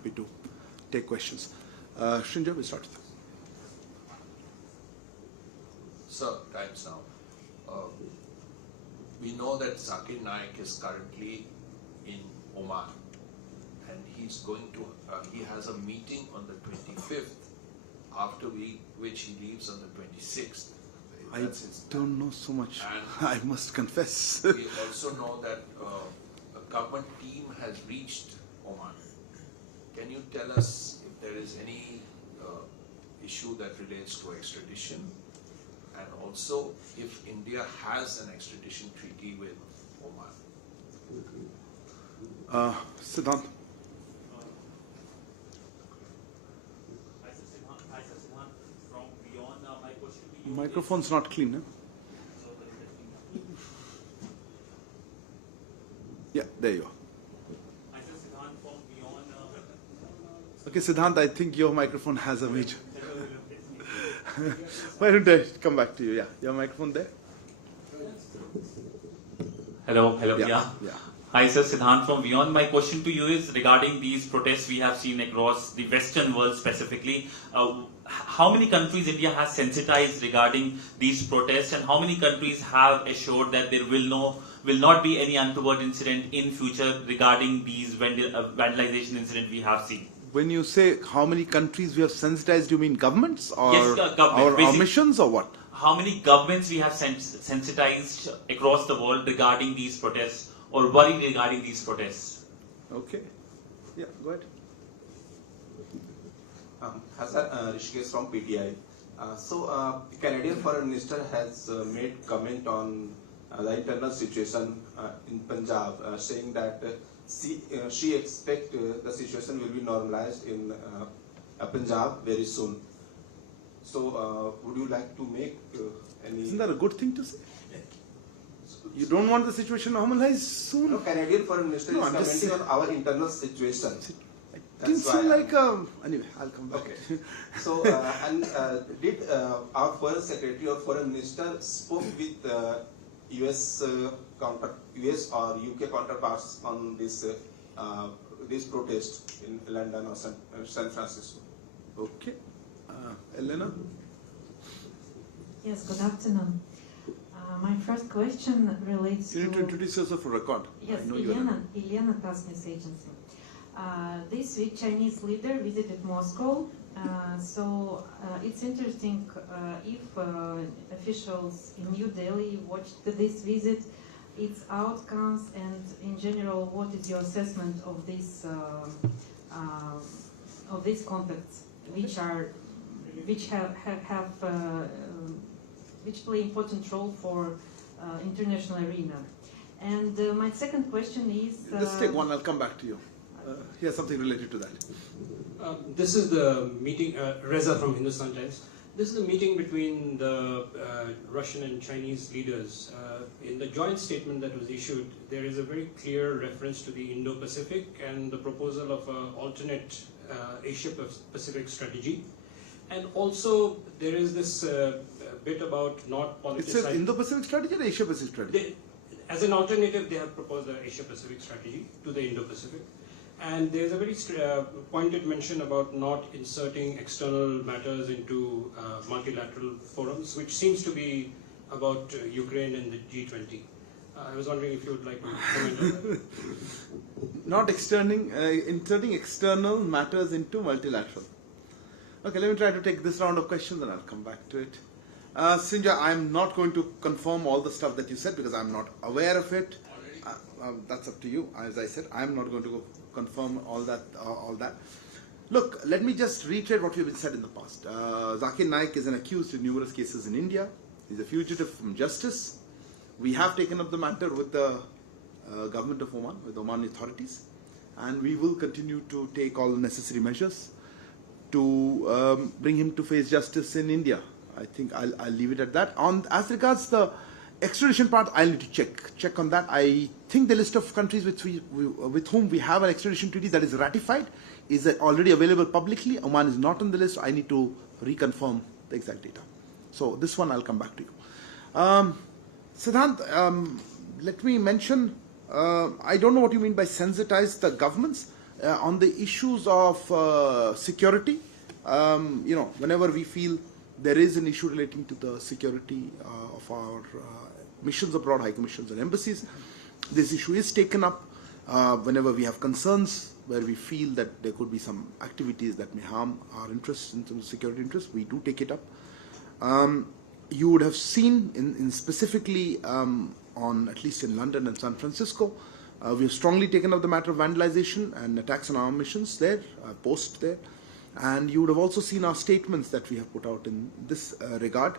happy to take questions. Srinjoy, we start with you. Sir, times now. We know that Zakir Naik is currently in Oman, and he's going to, he has a meeting on the 25th, after which he leaves on the 26th. I don't know so much, and I must confess. We also know that a government team has reached Oman. Can you tell us if there is any issue that relates to extradition? And also, if India has an extradition treaty with Oman. Siddhant. Microphone's not clean, no? Yeah, there you are. Okay, Siddhant, I think your microphone has a major. Why don't I come back to you? Yeah, your microphone there? Hello, yeah. Hi, sir, Siddhant from Beyond. My question to you is regarding these protests we have seen across the Western world specifically. How many countries India has sensitized regarding these protests, and how many countries have assured that there will not be any untoward incident in future regarding these vandalization incident we have seen? When you say how many countries we have sensitized, you mean governments or, yes, government, or missions or what? How many governments we have sensitized across the world regarding these protests or worry regarding these protests? Okay. Yeah, go ahead. Hassan Rishikesh from PTI. Canadian Foreign Minister has made comment on the internal situation in Punjab, saying that she expects the situation will be normalized in Punjab very soon. So, would you like to make any... Isn't that a good thing to say? You don't want the situation normalized soon? No, Canadian Foreign Minister is commenting on our internal situation. It didn't seem like anyway, I'll come back. Okay. So, did our Foreign Secretary or Foreign Minister spoke with US or UK counterparts on this protest in London or San Francisco? Okay. Elena? Yes, good afternoon. My first question relates You need to introduce yourself for record. Yes, Ileana Task News Agency. This week, Chinese leader visited Moscow. So it's interesting if officials in New Delhi watched this visit, its outcomes, and in general, what is your assessment of these contacts, which play important role for international arena. And my second question is... Let's take one, I'll come back to you. Here's something related to that. This is the meeting, Reza from Hindustan Times. This is a meeting between the Russian and Chinese leaders. In the joint statement that was issued, there is a very clear reference to the Indo-Pacific and the proposal of an alternate Asia-Pacific strategy. And also, there is this bit about not politicizing... It says Indo-Pacific strategy or Asia-Pacific strategy? As an alternative, they have proposed the Asia-Pacific strategy to the Indo-Pacific. And there's a very pointed mention about not inserting external matters into multilateral forums, which seems to be about Ukraine and the G20. I was wondering if you would like to comment on that. Not inserting external matters into multilateral. Okay, let me try to take this round of questions and I'll come back to it. Sinja, I'm not going to confirm all the stuff that you said because I'm not aware of it. That's up to you. As I said, I'm not going to confirm all that. Look, let me just reiterate what we've said in the past. Zakir Naik is an accused in numerous cases in India. He's a fugitive from justice. We have taken up the matter with the government of Oman, with Oman authorities, and we will continue to take all necessary measures to bring him to face justice in India. I think I'll leave it at that. As regards the extradition part, I'll need to check on that. I think the list of countries with whom we have an extradition treaty that is ratified is already available publicly. Oman is not on the list. So I need to reconfirm the exact data. So this one I'll come back to you. Siddhant, let me mention, I don't know what you mean by sensitize the governments. on the issues of security, whenever we feel there is an issue relating to the security of our missions abroad, high commissions and embassies, this issue is taken up. Whenever we have concerns where we feel that there could be some activities that may harm our interests in terms of security interests, we do take it up. You would have seen in specifically on at least in London and San Francisco, we have strongly taken up the matter of vandalization and attacks on our missions there, post there. And you would have also seen our statements that we have put out in this regard.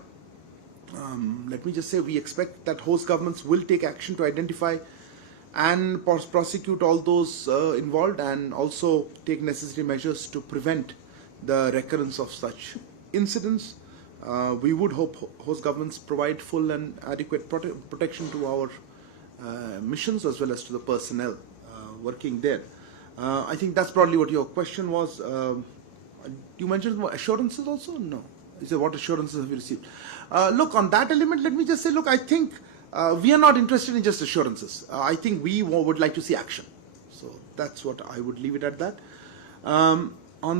Let me just say we expect that host governments will take action to identify and prosecute all those involved, and also take necessary measures to prevent the recurrence of such incidents. We would hope host governments provide full and adequate protection to our missions as well as to the personnel working there. I think that's probably what your question was. You mentioned assurances also? No. You said what assurances have you received? Look, on that element, let me just say, look, I think we are not interested in just assurances. I think we would like to see action. So that's what I would leave it at that. On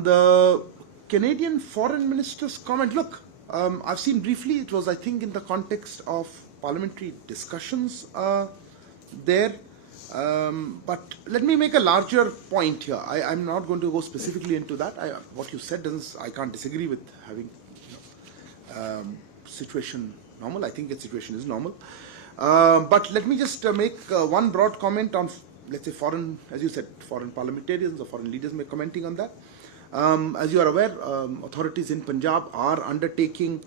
the Canadian Foreign Minister's comment, look, I've seen briefly, it was I think in the context of parliamentary discussions there. But let me make a larger point here. I'm not going to go specifically into that. What you said I can't disagree with having situation normal. I think the situation is normal. But let me just make one broad comment on, let's say, foreign, as you said, foreign parliamentarians or foreign leaders may commenting on that. As you are aware, authorities in Punjab are undertaking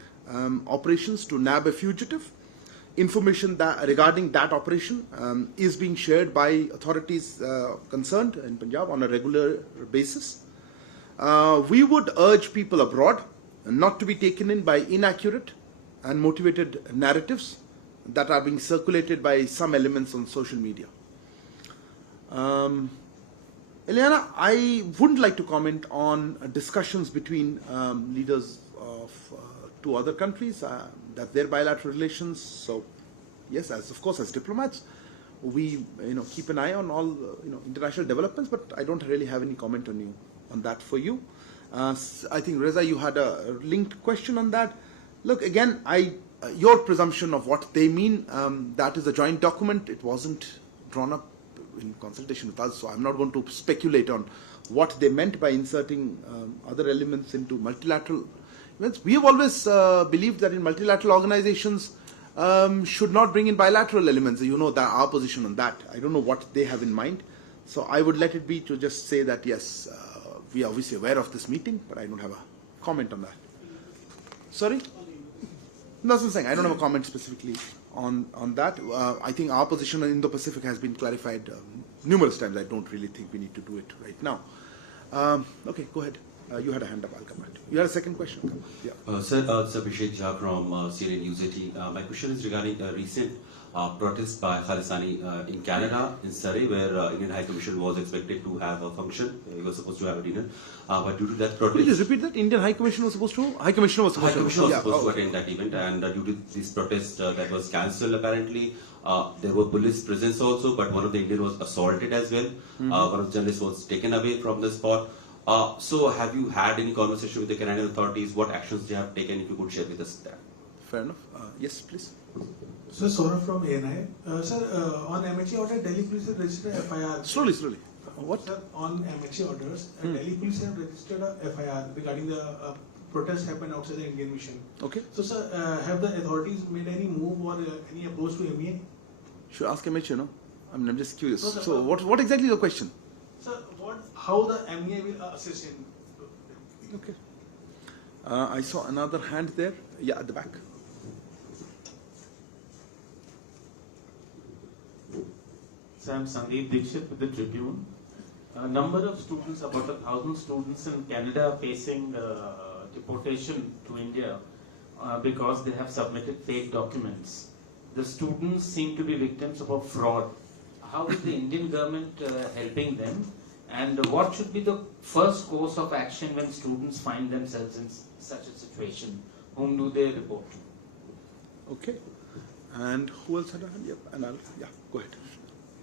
operations to nab a fugitive. Information regarding that operation is being shared by authorities concerned in Punjab on a regular basis. We would urge people abroad not to be taken in by inaccurate and motivated narratives that are being circulated by some elements on social media. Eliana, I wouldn't like to comment on discussions between leaders of two other countries, that their bilateral relations. So, yes, of course, as diplomats, we keep an eye on all international developments. But I don't really have any comment on that for you. I think Reza, you had a linked question on that. Look, again, your presumption of what they mean, that is a joint document. It wasn't drawn up in consultation with us, so I'm not going to speculate on what they meant by inserting other elements into multilateral events. We have always believed that in multilateral organizations should not bring in bilateral elements. You know that our position on that. I don't know what they have in mind, so I would let it be to just say that yes, we are obviously aware of this meeting, but I don't have a comment on that. Sorry? That's what I'm saying. I don't have a comment specifically on that. I think our position on Indo-Pacific has been clarified numerous times. I don't really think we need to do it right now. Okay, go ahead. You had a hand up. I'll come back to you. You had a second question. Come on. Yeah. Sir, it's Abhishek Jha from CNN News 18. My question is regarding a recent protest by Khalisani in Canada, in Surrey, where Indian High Commission was expected to have a function. He was supposed to have a dinner. But due to that protest... Could you just repeat that? Indian High Commission was supposed to? High Commissioner was supposed to attend that event. And due to this protest that was cancelled, apparently, there were police presence also, but one of the Indians was assaulted as well. One of the journalists was taken away from the spot. So have you had any conversation with the Canadian authorities? What actions they have taken? If you could share with us that. Fair enough. Yes, please. Sir, Saurabh from ANI. Sir, on MHA order, Delhi police have registered FIR. Slowly. What? Sir, on MHA orders, Delhi police have registered a FIR regarding the protest happened outside the Indian mission. Okay. So, sir, have the authorities made any move or any approach to MEA? Should ask MHA, no? I mean, I'm just curious. So what exactly is your question? Sir, how the MEA will assist in? Okay. I saw another hand there. Yeah, at the back. So I'm Sandeep Dixit with the Tribune. A number of students, about 1,000 students in Canada are facing deportation to India because they have submitted fake documents. The students seem to be victims of a fraud. How is the Indian government helping them? And what should be the first course of action when students find themselves in such a situation? Whom do they report to? Okay. And who else had a hand? Yep. And go ahead.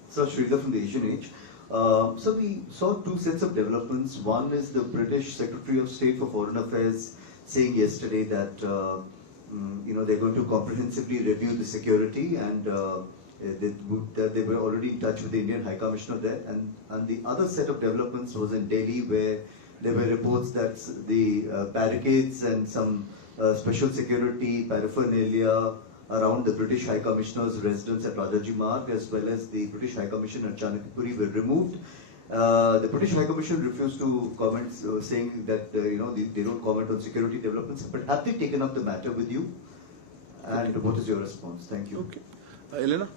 Sir, Sridhar from the Asian Age. So we saw two sets of developments. One is the British Secretary of State for Foreign Affairs saying yesterday that they're going to comprehensively review the security, and they were already in touch with the Indian High Commissioner there. And the other set of developments was in Delhi, where there were reports that the barricades and some special security paraphernalia around the British High Commissioner's residence at Rajaji Marg, as well as the British High Commission at Chanakpuri, were removed. The British High Commission refused to comment, saying that they don't comment on security developments. But have they taken up the matter with you? And what is your response? Thank you. Okay, Elena.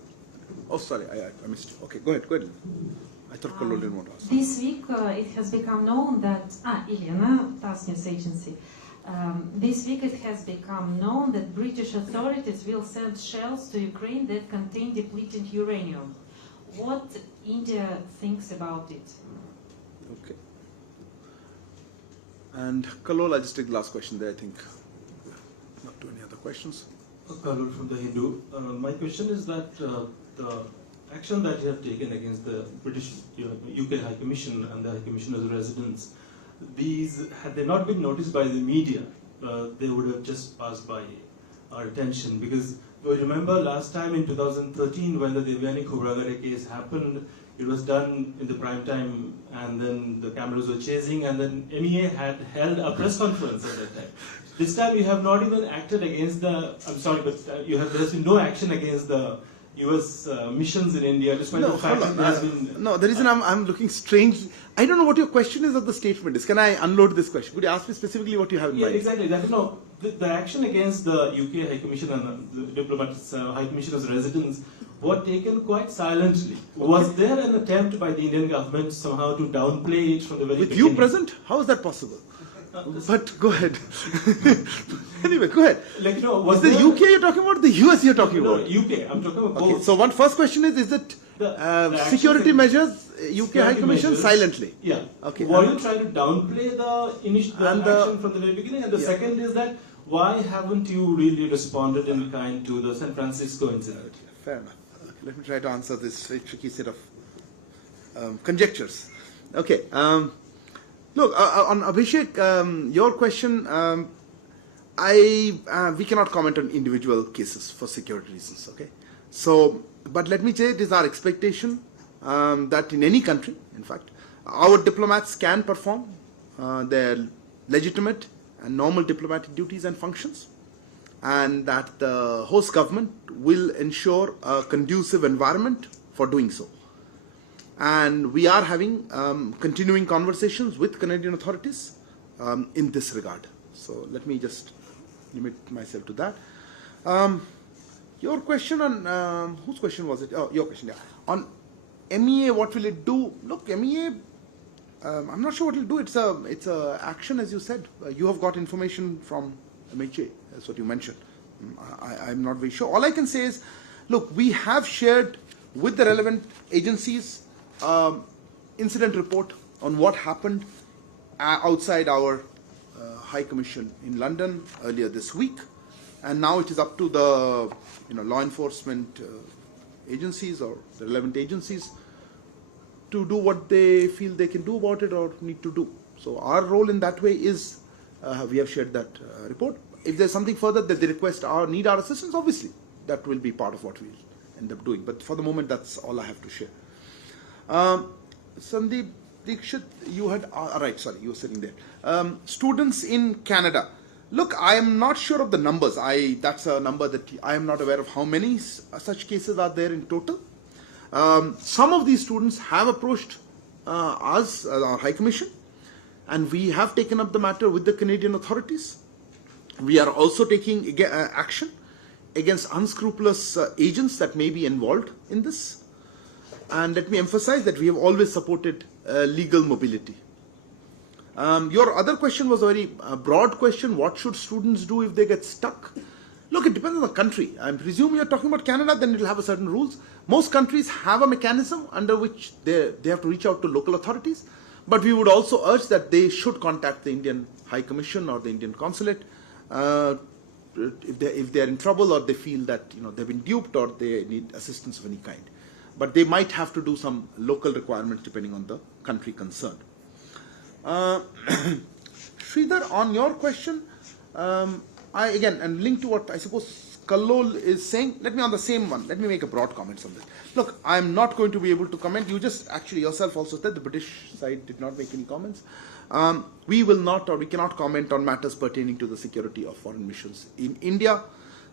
Oh, sorry, I missed you. Okay, go ahead. I thought Kalol didn't want to ask. This week it has become known that Elena, TASS News Agency. This week it has become known that British authorities will send shells to Ukraine that contain depleted uranium. What India thinks about it? Okay. And Kalol, I'll just take the last question there, I think. Not too many other questions. Kalol from the Hindu. My question is that the action that you have taken against the British UK High Commission and the High Commissioner's residence, these, had they not been noticed by the media, they would have just passed by our attention. Because we remember last time in 2013 when the Devyani Khobragare case happened, it was done in the prime time, and then the cameras were chasing, and then MEA had held a press conference at that time. This time you have not even acted against the, I'm sorry, but there's been no action against the US missions in India, despite the fact that there has been... No, the reason I'm looking strange, I don't know what your question is or the statement is. Can I unload this question? Could you ask me specifically what you have in mind? Exactly. The action against the UK High Commission and the diplomats, High Commissioner's residence were taken quite silently. Okay. Was there an attempt by the Indian government somehow to downplay it from the very beginning? With you present? How is that possible? But go ahead. Anyway, go ahead. Was the UK you're talking about or the US you're talking about? UK. I'm talking about both. Okay, so first question is it the security measures, UK High Commission measures, silently? Yeah. Okay. Were you trying to downplay the initial action from the very beginning? And the second is that why haven't you really responded in kind to the San Francisco incident? Fair enough. Okay, let me try to answer this very tricky set of conjectures. Okay. Look, on Abhishek, your question, we cannot comment on individual cases for security reasons, okay? So, but let me say it is our expectation that in any country, in fact, our diplomats can perform their legitimate and normal diplomatic duties and functions, and that the host government will ensure a conducive environment for doing so. And we are having continuing conversations with Canadian authorities in this regard. So let me just limit myself to that. Your question on, whose question was it? Oh, your question, yeah. On MEA, what will it do? Look, MEA, I'm not sure what it will do. It's a action, as you said. You have got information from MHA, that's what you mentioned. I'm not very sure. All I can say is, look, we have shared with the relevant agencies incident report on what happened outside our High Commission in London earlier this week, and now it is up to the law enforcement agencies or the relevant agencies to do what they feel they can do about it or need to do. So our role in that way is we have shared that report. If there's something further that they request or need our assistance, obviously that will be part of what we'll end up doing. But for the moment, that's all I have to share. Sandeep Dikshit, you had, right, sorry, you were sitting there. Students in Canada. Look, I am not sure of the numbers. That's a number that I am not aware of how many such cases are there in total. Some of these students have approached us, our High Commission, and we have taken up the matter with the Canadian authorities. We are also taking action against unscrupulous agents that may be involved in this. And let me emphasize that we have always supported legal mobility. Your other question was a very broad question. What should students do if they get stuck? Look, it depends on the country. I presume you're talking about Canada, then it will have a certain rules. Most countries have a mechanism under which they have to reach out to local authorities. But we would also urge that they should contact the Indian High Commission or the Indian Consulate if they are in trouble or they feel that they've been duped or they need assistance of any kind. but they might have to do some local requirements depending on the country concerned. Sridhar, on your question, again, and linked to what I suppose Kallol is saying, let me make a broad comment on this. Look, I'm not going to be able to comment. You just actually yourself also said the British side did not make any comments. We will not, or we cannot comment on matters pertaining to the security of foreign missions in India.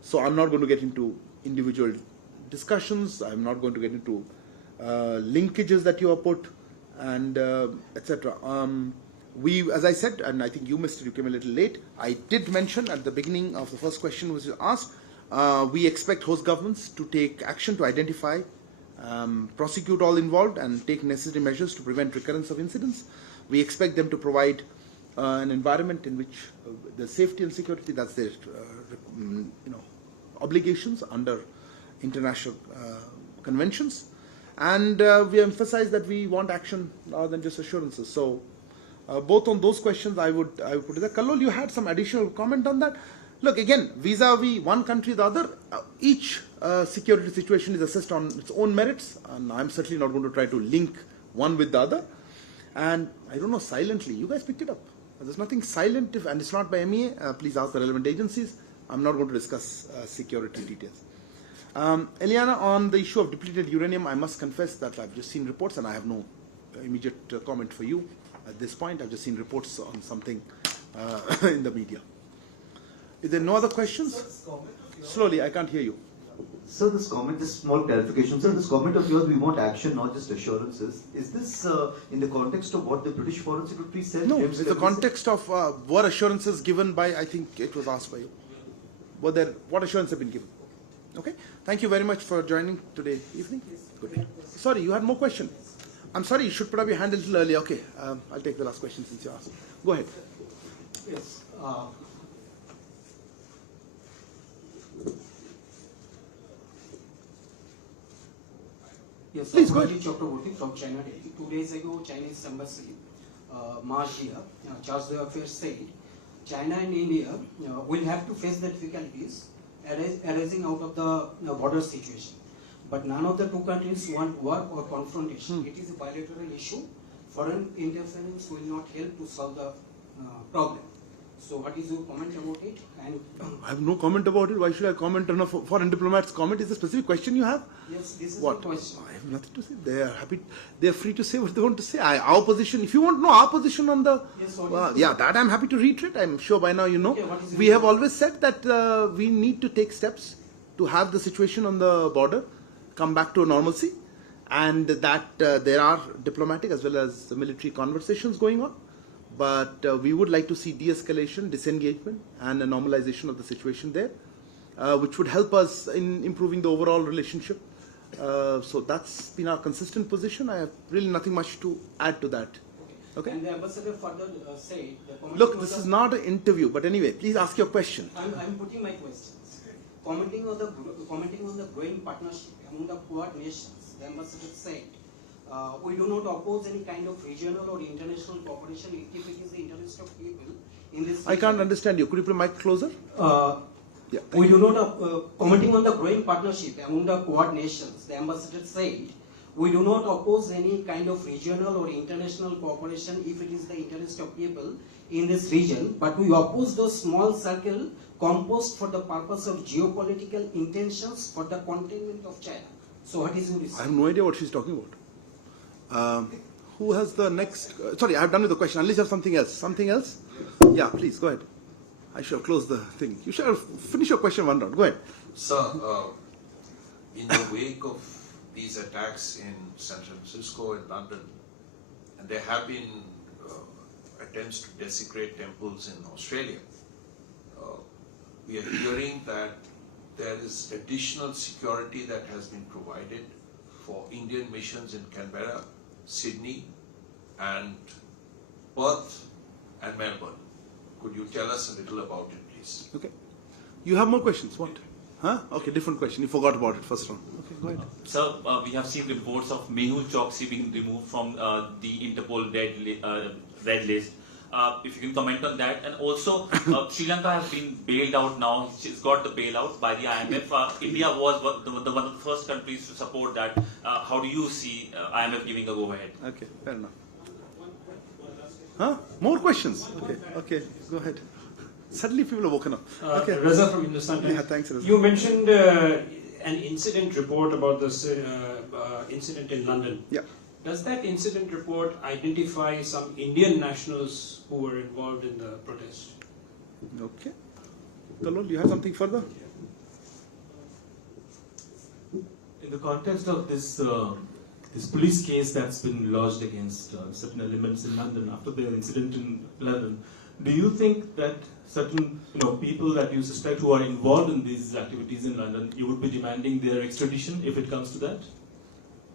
So I'm not going to get into individual discussions. I'm not going to get into linkages that you have put and etc. As I said, and I think you missed it, you came a little late, I did mention at the beginning of the first question was asked, we expect host governments to take action to identify, prosecute all involved and take necessary measures to prevent recurrence of incidents. We expect them to provide an environment in which the safety and security, that's their obligations under international conventions. And we emphasize that we want action rather than just assurances. So both on those questions I would put it there. Kallol, you had some additional comment on that. Look, again, vis-a-vis one country or the other, each security situation is assessed on its own merits, and I'm certainly not going to try to link one with the other. And I don't know, silently, you guys picked it up. There's nothing silent, and it's not by MEA. Please ask the relevant agencies. I'm not going to discuss security details. Eliana, on the issue of depleted uranium, I must confess that I've just seen reports, and I have no immediate comment for you at this point. I've just seen reports on something in the media. Is there no other questions? Slowly, I can't hear you. Sir, this comment, this small clarification. Sir, this comment of yours, we want action, not just assurances. Is this in the context of what the British Foreign Secretary said? No, it's the context of were assurances given by, I think it was asked by you. What assurances have been given? Okay. Thank you very much for joining today evening. Good. Sorry, you had more questions. I'm sorry, you should put up your hand a little earlier. Okay, I'll take the last question since you asked. Go ahead. Yes. Yes, please go ahead. Chakraborty from China. 2 days ago, Chinese embassy marched here. Charge the affairs said China and India will have to face the difficulties arising out of the border situation. But none of the two countries want war or confrontation. It is a bilateral issue. Foreign interference will not help to solve the problem. So what is your comment about it? And I have no comment about it. Why should I comment on a foreign diplomat's comment? Is there a specific question you have? Yes, this is what? the question. I have nothing to say. They are happy. They are free to say what they want to say. Our position, if you want to know our position on the... Yes, that I'm happy to reiterate. I'm sure by now you know. Okay, we have always said that we need to take steps to have the situation on the border come back to a normalcy, and that there are diplomatic as well as military conversations going on. But we would like to see de-escalation, disengagement, and a normalization of the situation there, which would help us in improving the overall relationship. So that's been our consistent position. I have really nothing much to add to that. Okay. And the ambassador further said... Look, this is not an interview, but anyway, please ask your question. I'm putting my questions. Commenting on the growing partnership among the Quad nations, the ambassador said, we do not oppose any kind of regional or international cooperation if it is the interest of people in this. I can't understand you. Could you put the mic closer? We do not, commenting on the growing partnership among the Quad nations, the ambassador said, we do not oppose any kind of regional or international cooperation if it is the interest of people in this region, but we oppose those small circle composed for the purpose of geopolitical intentions for the containment of China. So what is your response? I have no idea what she's talking about. Who has the next? Sorry, I've done with the question. Unless you have something else. Something else? Yeah, please, go ahead. I should have closed the thing. You should have finished your question one round. Go ahead. Sir, in the wake of these attacks in San Francisco and London, and there have been attempts to desecrate temples in Australia, we are hearing that there is additional security that has been provided for Indian missions in Canberra, Sydney, and Perth and Melbourne. Could you tell us a little about it, please? Okay. You have more questions? What? Huh? Okay, different question. You forgot about it first round. Okay, go ahead. Sir, we have seen reports of Mehul Choksi being removed from the Interpol red list. If you can comment on that. And also, Sri Lanka has been bailed out now. She's got the bailout by the IMF. India was one of the first countries to support that. How do you see IMF giving a go-ahead? Okay, fair enough. Huh? More questions? Okay, go ahead. Suddenly people have woken up. Okay. Reza from Hindustan Times. Yeah, thanks, Reza. You mentioned an incident report about this incident in London. Yeah. Does that incident report identify some Indian nationals who were involved in the protest? Okay. Kalol, you have something further? In the context of this this police case that's been lodged against certain elements in London after the incident in London, do you think that certain people that you suspect who are involved in these activities in London, you would be demanding their extradition if it comes to that?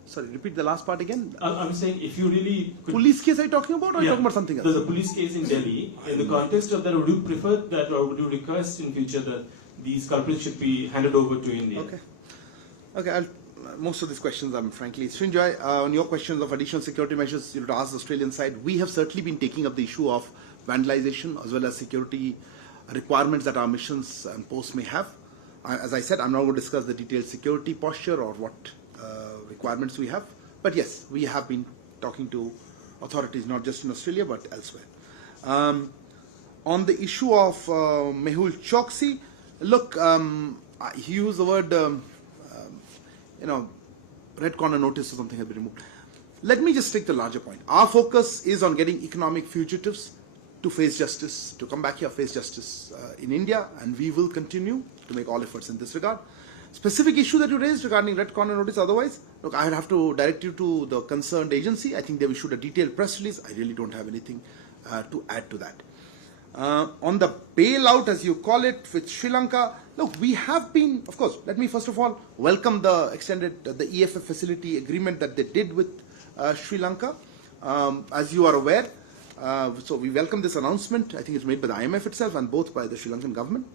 Sorry, repeat the last part again. I'm saying if you really could, Police case are you talking about, or are you talking about something else? There's a police case in Delhi. In the context of that, would you prefer that, or would you request in future that these culprits should be handed over to India? Okay. Most of these questions, I'm frankly, Srinjoy, on your questions of additional security measures, to ask the Australian side, we have certainly been taking up the issue of vandalization as well as security requirements that our missions and posts may have. As I said, I'm not going to discuss the detailed security posture or what requirements we have. But yes, we have been talking to authorities not just in Australia but elsewhere. On the issue of Mehul Choksi, look, he used the word, red corner notice or something has been removed. Let me just take the larger point. Our focus is on getting economic fugitives to face justice, to come back here, face justice in India, and we will continue to make all efforts in this regard. Specific issue that you raised regarding red corner notice, otherwise, look, I would have to direct you to the concerned agency. I think they've issued a detailed press release. I really don't have anything to add to that. On the bailout, as you call it, with Sri Lanka, look, we have been, of course, let me first of all welcome the extended, the EFF facility agreement that they did with Sri Lanka. As you are aware, so we welcome this announcement. I think it's made by the IMF itself and both by the Sri Lankan government.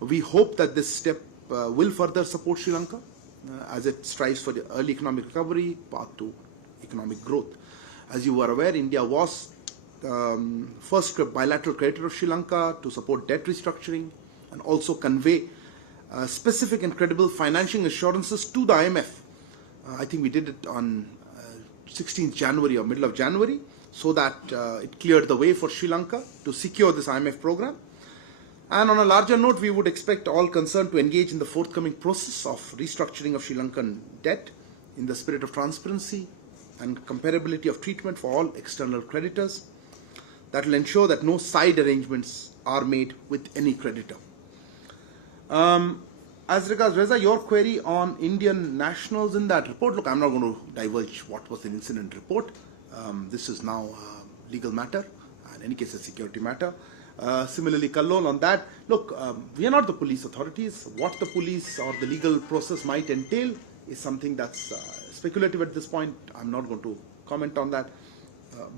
We hope that this step will further support Sri Lanka as it strives for the early economic recovery, path to economic growth. As you are aware, India was first bilateral creditor of Sri Lanka to support debt restructuring and also convey specific and credible financing assurances to the IMF. I think we did it on 16th January or middle of January, so that it cleared the way for Sri Lanka to secure this IMF program. And on a larger note, we would expect all concerned to engage in the forthcoming process of restructuring of Sri Lankan debt in the spirit of transparency and comparability of treatment for all external creditors. That will ensure that no side arrangements are made with any creditor. As regards, Reza, your query on Indian nationals in that report, look, I'm not going to divulge what was the incident report. This is now a legal matter, in any case a security matter. Similarly, Kallol, on that, look, we are not the police authorities. What the police or the legal process might entail is something that's speculative at this point. I'm not going to comment on that.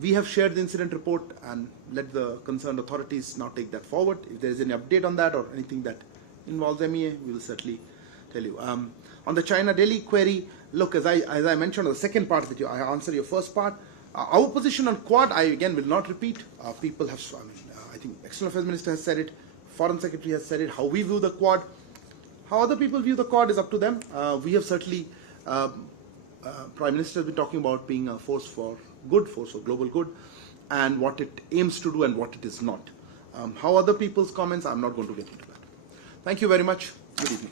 We have shared the incident report and let the concerned authorities now take that forward. If there is any update on that or anything that involves MEA, we will certainly tell you. On the China-Delhi query, look, as I mentioned, the second part that I answer your first part, our position on Quad, I again will not repeat. People have, I think External Affairs Minister has said it, Foreign Secretary has said it, how we view the Quad. How other people view the Quad is up to them. We have certainly, Prime Minister has been talking about being a force for good, force for global good, and what it aims to do and what it is not. How other people's comments, I'm not going to get into that. Thank you very much. Good evening.